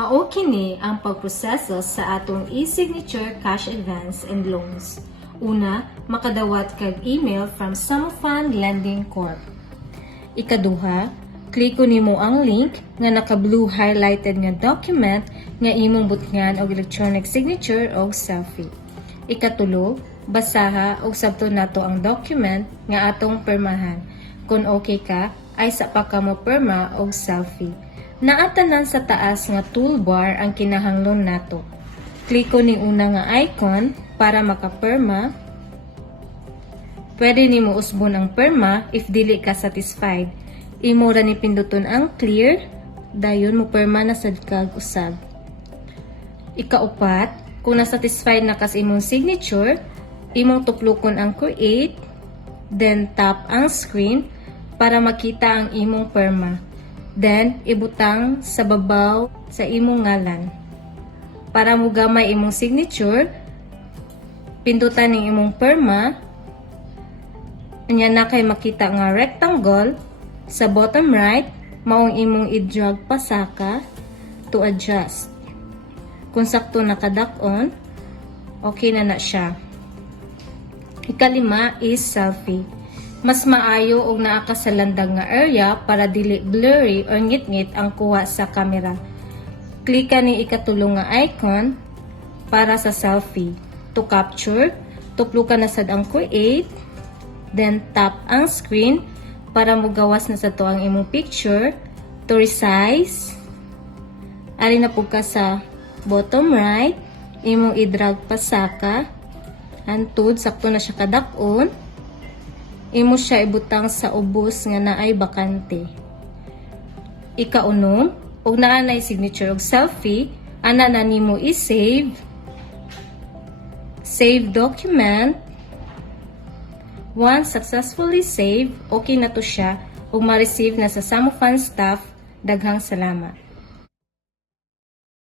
Mao kini ang pagproseso sa atong e-signature cash advance and loans. Una, makadawat kag email from Samofund Lending Corp. Ikaduha, kliko nimo ang link nga naka-blue highlighted nga document nga imong butngan og electronic signature og selfie. Ikatulo, basaha og sabton nato ang document nga atong permahan. Kung okay ka, ay sa pa ka mo perma og selfie. Naatanan sa taas nga toolbar ang kinahanglan nato. Kliko ni una nga icon para maka-perma. Pwede nimo usbon ang perma if dili ka satisfied. Imo ra ni pinduton ang clear, dayon mo perma na sad kag usab. Ikaupat, kung na-satisfied na kas imong signature, imong tuplukon ang create, then tap ang screen para makita ang imong perma. Then, ibutang sa babaw sa imong ngalan. Para mo gamay imong signature, pindutan ng imong perma. Anya na kay makita nga rectangle. Sa bottom right, maong imong i-drag pasaka to adjust. Kung sakto nakadak-on, okay na siya. Ikalima is selfie. Mas maayo og naa ka sa landag nga area para dili blurry or ngit-ngit ang kuha sa camera. Klika ni ikatulong nga icon para sa selfie. To capture, tuplukan na sad ang create, then tap ang screen para mugawas na sa to ang imong picture. To resize, ari na po ka sa bottom right, imong i-drag pasaka, antud sakto na siya kadak-on. Imo siya ibutang sa ubos nga naay bakante. Ikaunom, og naa nay signature og selfie, ana na nimo i-save. Save document. Once successfully saved, okay na to siya ug ma-receive na sa Samofund staff. Daghang salamat.